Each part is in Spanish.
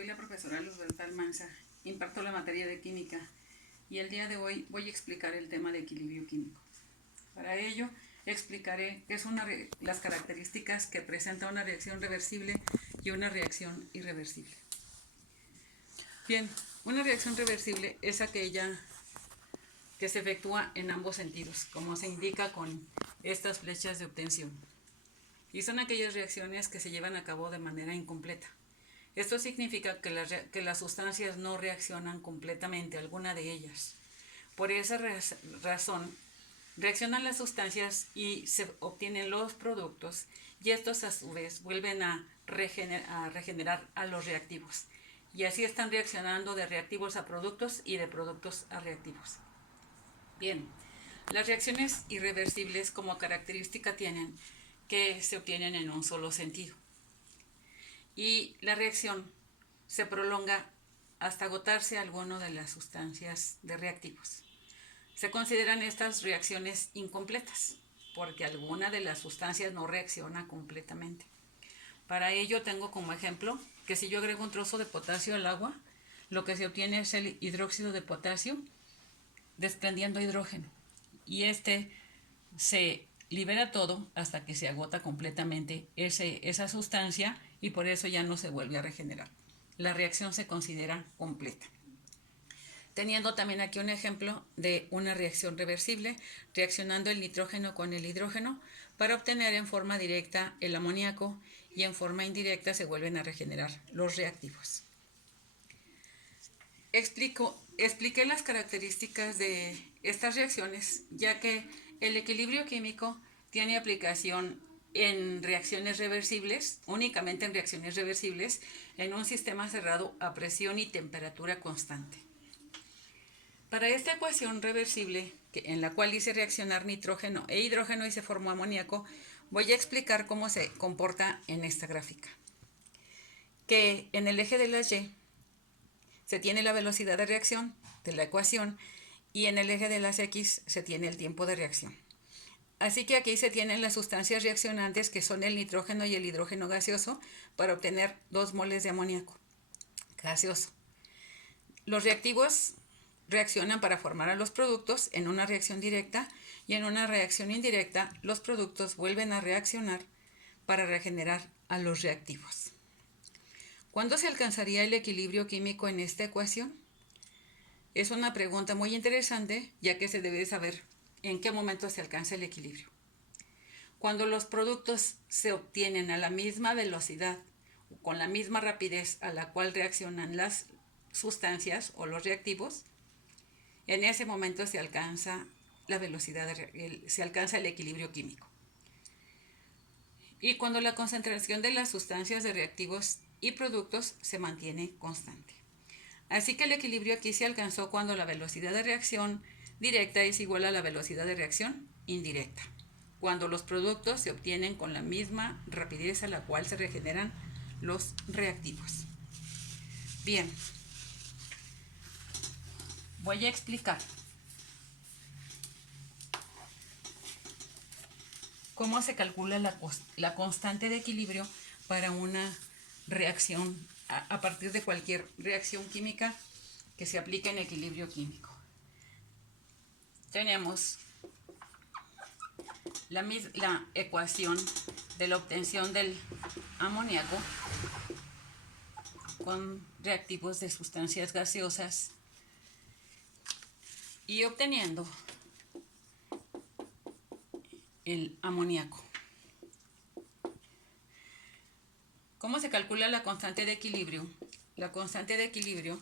soy la profesora Luzberta Almanza, imparto la materia de química y el día de hoy voy a explicar el tema de equilibrio químico. Para ello explicaré qué son las características que presenta una reacción reversible y una reacción irreversible. Bien, una reacción reversible es aquella que se efectúa en ambos sentidos, como se indica con estas flechas de obtención. Y son aquellas reacciones que se llevan a cabo de manera incompleta. Esto significa que las sustancias no reaccionan completamente, alguna de ellas. Por esa razón, reaccionan las sustancias y se obtienen los productos, y estos a su vez vuelven a regenerar a los reactivos. Y así están reaccionando de reactivos a productos y de productos a reactivos. Bien, las reacciones irreversibles como característica tienen que se obtienen en un solo sentido. Y la reacción se prolonga hasta agotarse alguno de las sustancias de reactivos. Se consideran estas reacciones incompletas porque alguna de las sustancias no reacciona completamente. Para ello tengo como ejemplo que si yo agrego un trozo de potasio al agua, lo que se obtiene es el hidróxido de potasio desprendiendo hidrógeno, y este se libera todo hasta que se agota completamente esa sustancia, y por eso ya no se vuelve a regenerar. La reacción se considera completa. Teniendo también aquí un ejemplo de una reacción reversible, reaccionando el nitrógeno con el hidrógeno para obtener en forma directa el amoníaco, y en forma indirecta se vuelven a regenerar los reactivos. Expliqué las características de estas reacciones, ya que el equilibrio químico tiene aplicación en reacciones reversibles, únicamente en reacciones reversibles, en un sistema cerrado a presión y temperatura constante. Para esta ecuación reversible, en la cual hice reaccionar nitrógeno e hidrógeno y se formó amoníaco, voy a explicar cómo se comporta en esta gráfica. Que en el eje de las Y se tiene la velocidad de reacción de la ecuación, y en el eje de las X se tiene el tiempo de reacción. Así que aquí se tienen las sustancias reaccionantes, que son el nitrógeno y el hidrógeno gaseoso, para obtener 2 moles de amoníaco gaseoso. Los reactivos reaccionan para formar a los productos en una reacción directa, y en una reacción indirecta los productos vuelven a reaccionar para regenerar a los reactivos. ¿Cuándo se alcanzaría el equilibrio químico en esta ecuación? Es una pregunta muy interesante, ya que se debe saber en qué momento se alcanza el equilibrio. Cuando los productos se obtienen a la misma velocidad o con la misma rapidez a la cual reaccionan las sustancias o los reactivos, en ese momento se alcanza se alcanza el equilibrio químico. Y cuando la concentración de las sustancias de reactivos y productos se mantiene constante. Así que el equilibrio aquí se alcanzó cuando la velocidad de reacción directa es igual a la velocidad de reacción indirecta, cuando los productos se obtienen con la misma rapidez a la cual se regeneran los reactivos. Bien, voy a explicar cómo se calcula la constante de equilibrio para una reacción a partir de cualquier reacción química que se aplique en equilibrio químico. Tenemos la ecuación de la obtención del amoníaco con reactivos de sustancias gaseosas y obteniendo el amoníaco. ¿Cómo se calcula la constante de equilibrio? La constante de equilibrio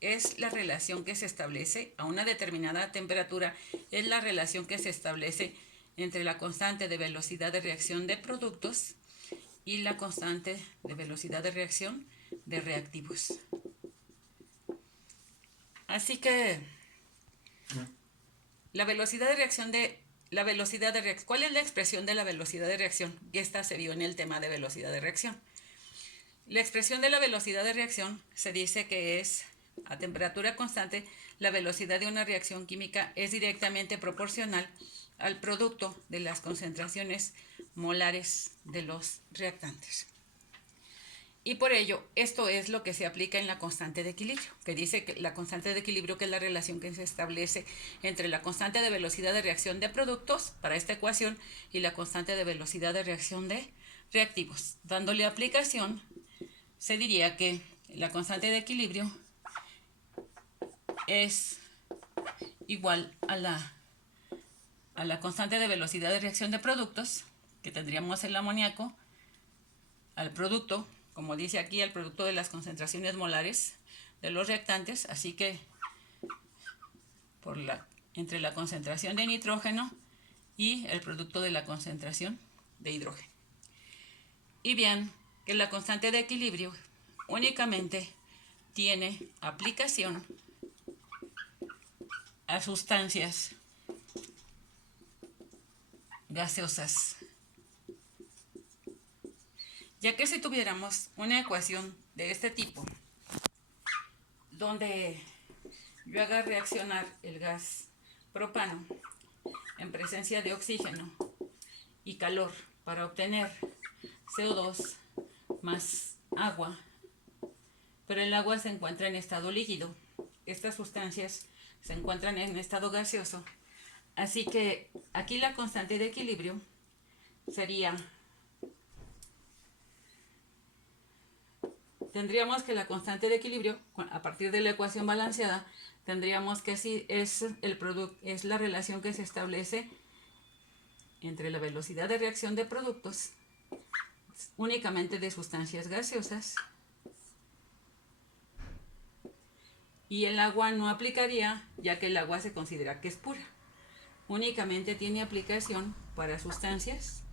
es la relación que se establece a una determinada temperatura, es la relación que se establece entre la constante de velocidad de reacción de productos y la constante de velocidad de reacción de reactivos. Así que la velocidad de reacción ¿cuál es la expresión de la velocidad de reacción? Y esta se vio en el tema de velocidad de reacción. La expresión de la velocidad de reacción se dice que es, a temperatura constante, la velocidad de una reacción química es directamente proporcional al producto de las concentraciones molares de los reactantes. Y por ello, esto es lo que se aplica en la constante de equilibrio, que dice que la constante de equilibrio, que es la relación que se establece entre la constante de velocidad de reacción de productos para esta ecuación y la constante de velocidad de reacción de reactivos. Dándole aplicación, se diría que la constante de equilibrio es igual a la constante de velocidad de reacción de productos, que tendríamos el amoníaco, al producto, como dice aquí, al producto de las concentraciones molares de los reactantes, así que entre la concentración de nitrógeno y el producto de la concentración de hidrógeno. Y bien, que la constante de equilibrio únicamente tiene aplicación a sustancias gaseosas, ya que si tuviéramos una ecuación de este tipo, donde yo haga reaccionar el gas propano en presencia de oxígeno y calor para obtener CO2 más agua, pero el agua se encuentra en estado líquido, estas sustancias se encuentran en estado gaseoso, así que aquí la constante de equilibrio sería, tendríamos que la constante de equilibrio, a partir de la ecuación balanceada, tendríamos que así es la relación que se establece entre la velocidad de reacción de productos únicamente de sustancias gaseosas, y el agua no aplicaría, ya que el agua se considera que es pura. Únicamente tiene aplicación para sustancias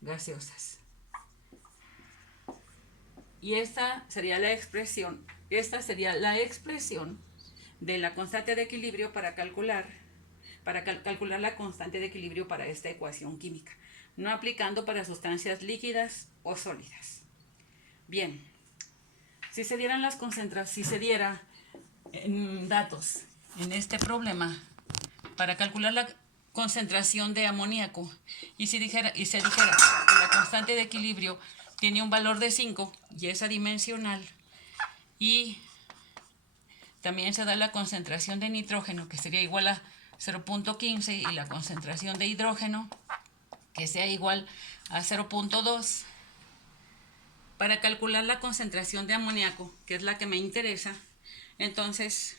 gaseosas. Y esta sería la expresión de la constante de equilibrio para calcular la constante de equilibrio para esta ecuación química, no aplicando para sustancias líquidas o sólidas. Bien, si se dieran datos en este problema para calcular la concentración de amoníaco y se dijera que la constante de equilibrio tiene un valor de 5 y es adimensional, y también se da la concentración de nitrógeno, que sería igual a 0.15, y la concentración de hidrógeno, que sea igual a 0.2. Para calcular la concentración de amoníaco, que es la que me interesa, entonces,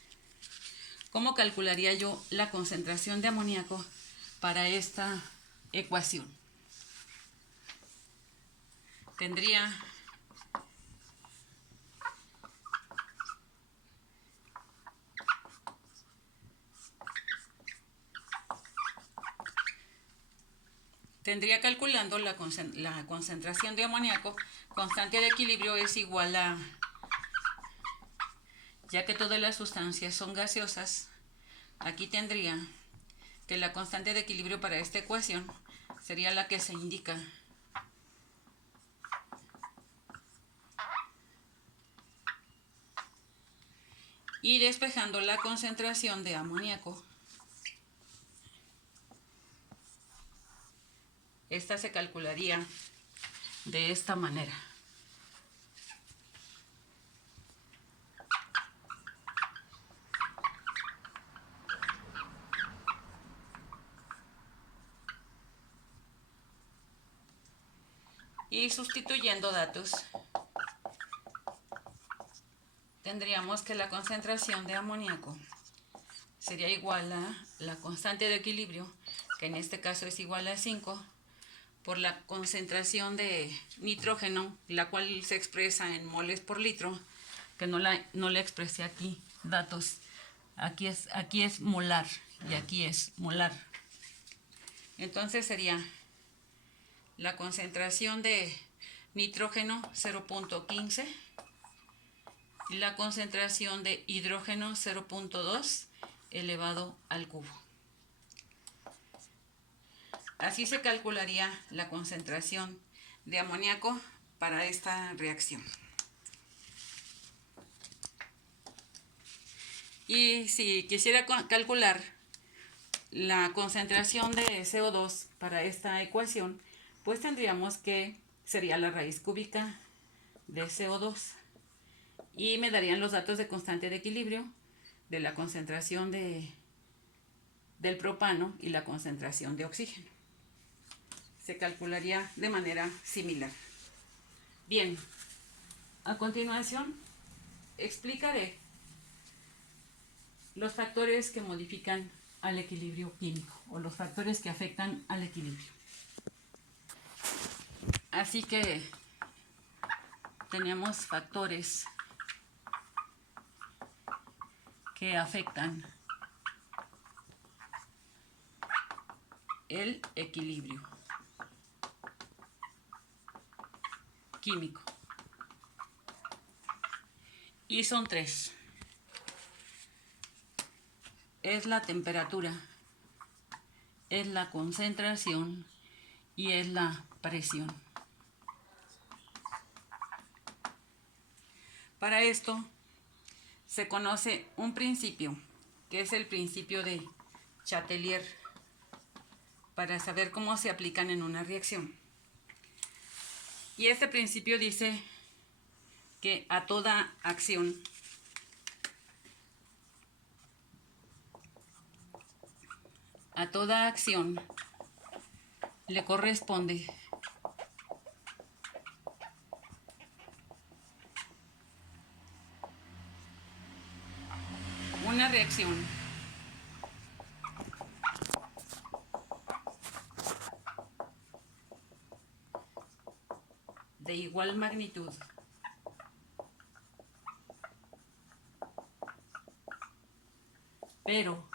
¿cómo calcularía yo la concentración de amoníaco para esta ecuación? Tendría calculando la concentración de amoníaco, constante de equilibrio es igual a, ya que todas las sustancias son gaseosas, aquí tendría que la constante de equilibrio para esta ecuación sería la que se indica. Y despejando la concentración de amoníaco, esta se calcularía de esta manera. Y sustituyendo datos, tendríamos que la concentración de amoníaco sería igual a la constante de equilibrio, que en este caso es igual a 5, por la concentración de nitrógeno, la cual se expresa en moles por litro, que no la expresé aquí, datos. Aquí es molar y aquí es molar. Entonces sería la concentración de nitrógeno 0.15 y la concentración de hidrógeno 0.2 elevado al cubo. Así se calcularía la concentración de amoníaco para esta reacción. Y si quisiera calcular la concentración de CO2 para esta ecuación, pues tendríamos que sería la raíz cúbica de CO2 y me darían los datos de constante de equilibrio de la concentración del propano y la concentración de oxígeno. Se calcularía de manera similar. Bien, a continuación explicaré los factores que modifican al equilibrio químico o los factores que afectan al equilibrio. Así que tenemos factores que afectan el equilibrio químico. Y son tres. Es la temperatura, es la concentración y es la presión. Para esto se conoce un principio, que es el principio de Chatelier, para saber cómo se aplican en una reacción. Y este principio dice que a toda acción le corresponde una reacción de igual magnitud pero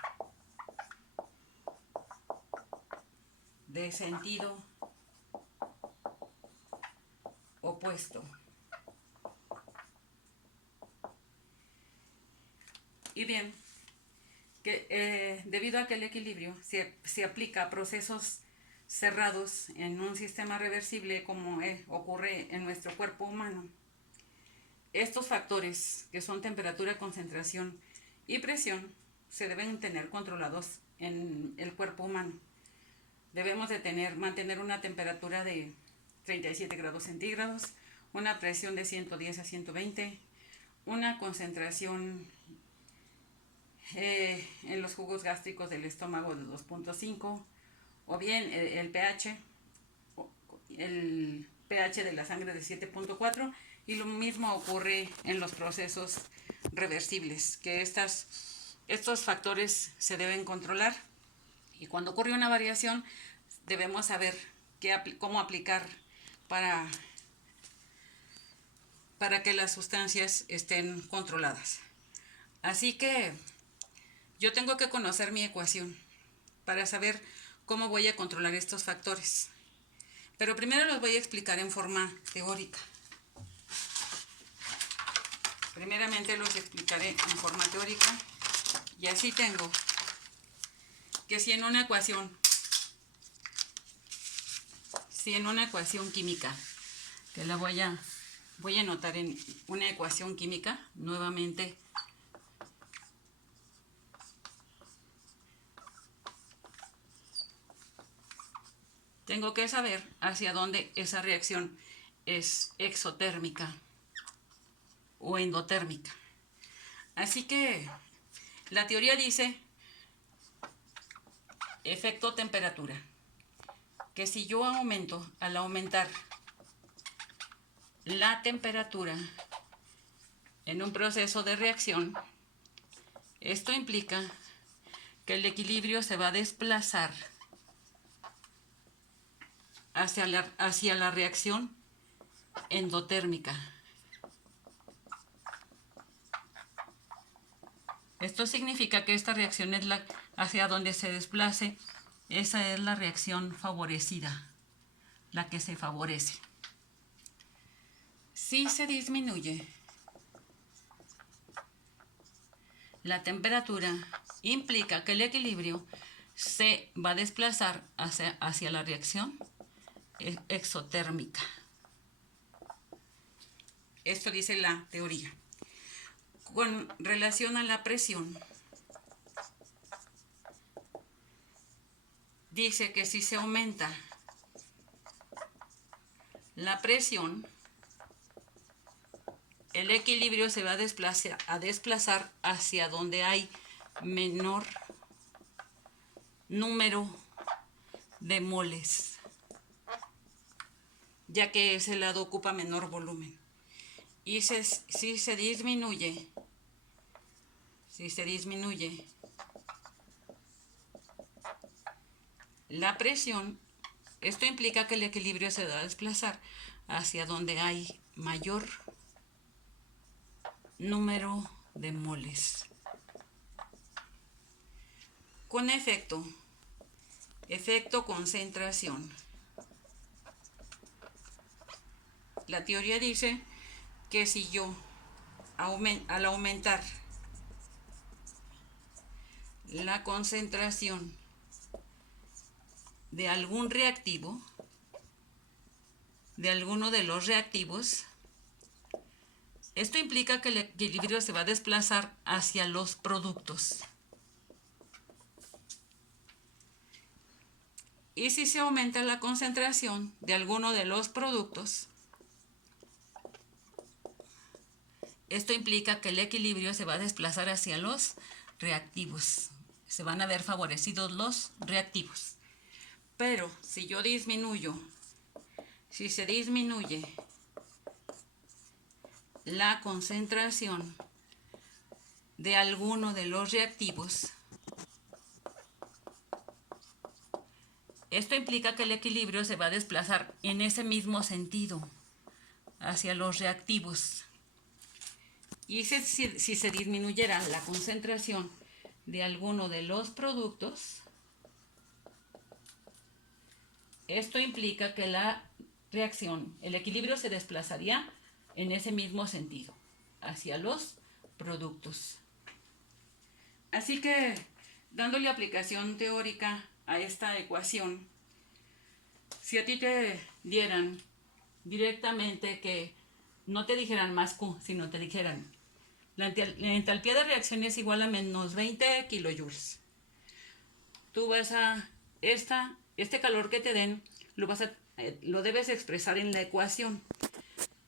de sentido opuesto. Y bien, que debido a que el equilibrio se aplica a procesos cerrados en un sistema reversible como ocurre en nuestro cuerpo humano, estos factores que son temperatura, concentración y presión se deben tener controlados en el cuerpo humano. Debemos de mantener una temperatura de 37 grados centígrados, una presión de 110 a 120, una concentración en los jugos gástricos del estómago de 2.5, o bien el pH de la sangre de 7.4, y lo mismo ocurre en los procesos reversibles, que estos factores se deben controlar, y cuando ocurre una variación debemos saber cómo aplicar para que las sustancias estén controladas. Así que yo tengo que conocer mi ecuación para saber cómo voy a controlar estos factores. Pero primero los voy a explicar en forma teórica. Primeramente los explicaré en forma teórica, y así tengo que si en una ecuación química, que la voy a anotar en una ecuación química, nuevamente tengo que saber hacia dónde esa reacción es exotérmica o endotérmica. Así que la teoría dice efecto temperatura, que si yo al aumentar la temperatura en un proceso de reacción, esto implica que el equilibrio se va a desplazar hacia la reacción endotérmica. Esto significa que esta reacción es hacia donde se desplace, esa es la reacción favorecida, la que se favorece. Si se disminuye la temperatura, implica que el equilibrio se va a desplazar hacia la reacción exotérmica. Esto dice la teoría. Con relación a la presión, dice que si se aumenta la presión, el equilibrio se va a desplazar hacia donde hay menor número de moles, ya que ese lado ocupa menor volumen. Y si se disminuye la presión, esto implica que el equilibrio se va a desplazar hacia donde hay mayor número de moles. Con efecto concentración. La teoría dice que si yo al aumentar la concentración de algún reactivo, de alguno de los reactivos, esto implica que el equilibrio se va a desplazar hacia los productos. Y si se aumenta la concentración de alguno de los productos, esto implica que el equilibrio se va a desplazar hacia los reactivos. Se van a ver favorecidos los reactivos. Pero si se disminuye la concentración de alguno de los reactivos, esto implica que el equilibrio se va a desplazar en ese mismo sentido, hacia los reactivos. Y si se disminuyera la concentración de alguno de los productos, esto implica que el equilibrio se desplazaría en ese mismo sentido, hacia los productos. Así que, dándole aplicación teórica a esta ecuación, si a ti te dieran directamente que no te dijeran más Q, sino te dijeran la entalpía de reacción es igual a menos 20 kilojoules. Tú vas a este calor que te den, lo debes expresar en la ecuación,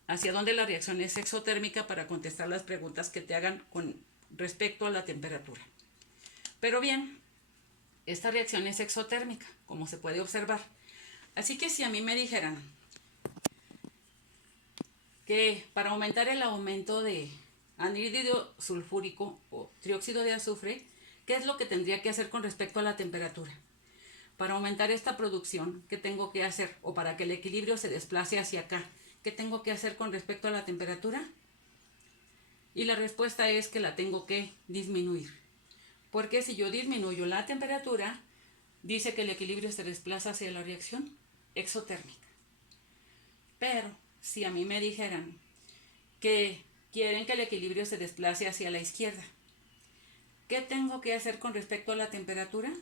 hacia dónde la reacción es exotérmica para contestar las preguntas que te hagan con respecto a la temperatura. Pero bien, esta reacción es exotérmica, como se puede observar. Así que si a mí me dijeran que para aumentar el aumento de anhídrido sulfúrico o trióxido de azufre, ¿qué es lo que tendría que hacer con respecto a la temperatura? Para aumentar esta producción, ¿qué tengo que hacer? O para que el equilibrio se desplace hacia acá, ¿qué tengo que hacer con respecto a la temperatura? Y la respuesta es que la tengo que disminuir. Porque si yo disminuyo la temperatura, dice que el equilibrio se desplaza hacia la reacción exotérmica. Pero si a mí me dijeran que quieren que el equilibrio se desplace hacia la izquierda, ¿qué tengo que hacer con respecto a la temperatura?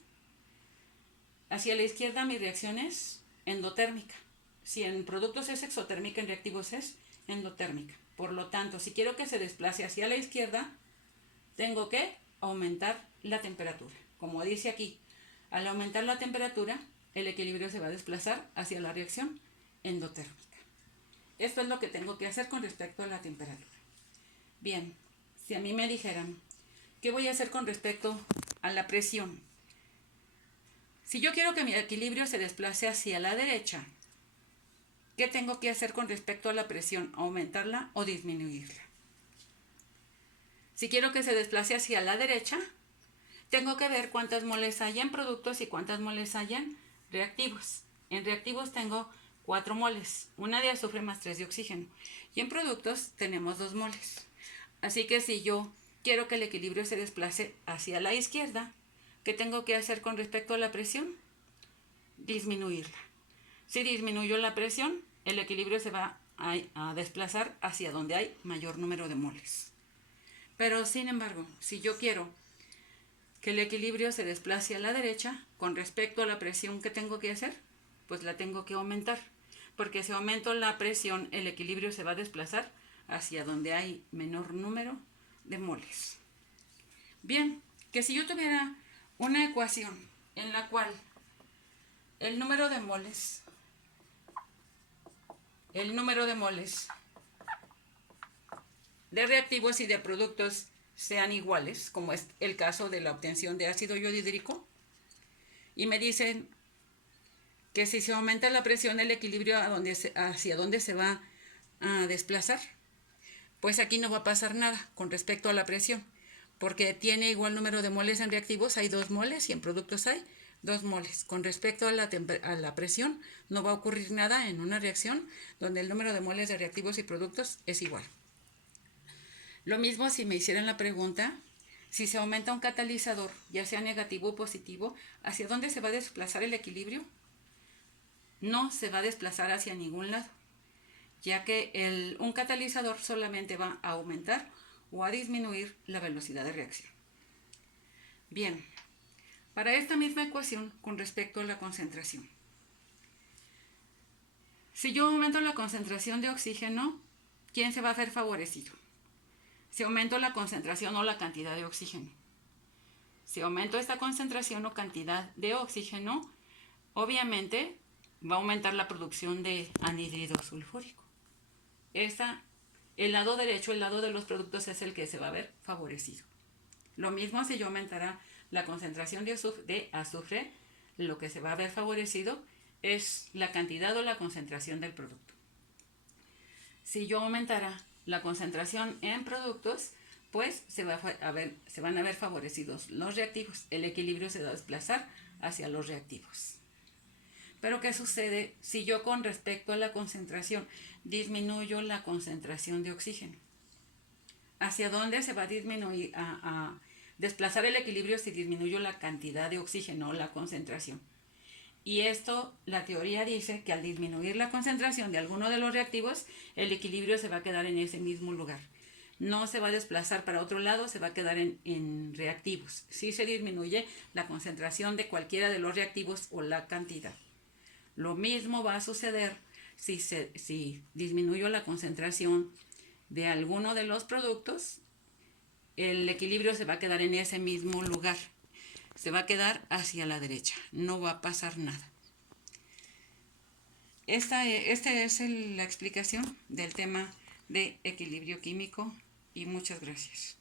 Hacia la izquierda mi reacción es endotérmica. Si en productos es exotérmica, en reactivos es endotérmica. Por lo tanto, si quiero que se desplace hacia la izquierda, tengo que aumentar la temperatura. Como dice aquí, al aumentar la temperatura, el equilibrio se va a desplazar hacia la reacción endotérmica. Esto es lo que tengo que hacer con respecto a la temperatura. Bien, si a mí me dijeran, ¿qué voy a hacer con respecto a la presión? Si yo quiero que mi equilibrio se desplace hacia la derecha, ¿qué tengo que hacer con respecto a la presión? ¿Aumentarla o disminuirla? Si quiero que se desplace hacia la derecha, tengo que ver cuántas moles hay en productos y cuántas moles hay en reactivos. En reactivos tengo 4 moles, una de azufre más 3 de oxígeno. Y en productos tenemos 2 moles. Así que si yo quiero que el equilibrio se desplace hacia la izquierda, ¿qué tengo que hacer con respecto a la presión? Disminuirla. Si disminuyo la presión, el equilibrio se va a desplazar hacia donde hay mayor número de moles. Pero sin embargo, si yo quiero que el equilibrio se desplace a la derecha, con respecto a la presión que tengo que hacer, pues la tengo que aumentar. Porque si aumento la presión, el equilibrio se va a desplazar hacia donde hay menor número de moles. Bien, que si yo tuviera una ecuación en la cual el número de moles de reactivos y de productos sean iguales, como es el caso de la obtención de ácido iohídrico, y me dicen que si se aumenta la presión, el equilibrio hacia dónde se va a desplazar, pues aquí no va a pasar nada con respecto a la presión, porque tiene igual número de moles en reactivos, hay 2 moles, y en productos hay 2 moles. Con respecto a la presión, no va a ocurrir nada en una reacción donde el número de moles de reactivos y productos es igual. Lo mismo si me hicieran la pregunta, si se aumenta un catalizador, ya sea negativo o positivo, ¿hacia dónde se va a desplazar el equilibrio? No se va a desplazar hacia ningún lado, ya que un catalizador solamente va a aumentar o a disminuir la velocidad de reacción. Bien, para esta misma ecuación con respecto a la concentración. Si yo aumento la concentración de oxígeno, ¿quién se va a ver favorecido? Si aumento la concentración o la cantidad de oxígeno. Si aumento esta concentración o cantidad de oxígeno, obviamente va a aumentar la producción de anhídrido sulfúrico. El lado derecho, el lado de los productos, es el que se va a ver favorecido. Lo mismo si yo aumentara la concentración de azufre, lo que se va a ver favorecido es la cantidad o la concentración del producto. Si yo aumentara la concentración en productos, pues se van a ver favorecidos los reactivos. El equilibrio se va a desplazar hacia los reactivos. Pero ¿qué sucede si yo con respecto a la concentración disminuyo la concentración de oxígeno? ¿Hacia dónde se va a disminuir, a desplazar el equilibrio si disminuyo la cantidad de oxígeno o la concentración? Y esto, la teoría dice que al disminuir la concentración de alguno de los reactivos, el equilibrio se va a quedar en ese mismo lugar. No se va a desplazar para otro lado, se va a quedar en reactivos. Si se disminuye la concentración de cualquiera de los reactivos o la cantidad. Lo mismo va a suceder si disminuyo la concentración de alguno de los productos, el equilibrio se va a quedar en ese mismo lugar. Se va a quedar hacia la derecha, no va a pasar nada. Esta es la explicación del tema de equilibrio químico y muchas gracias.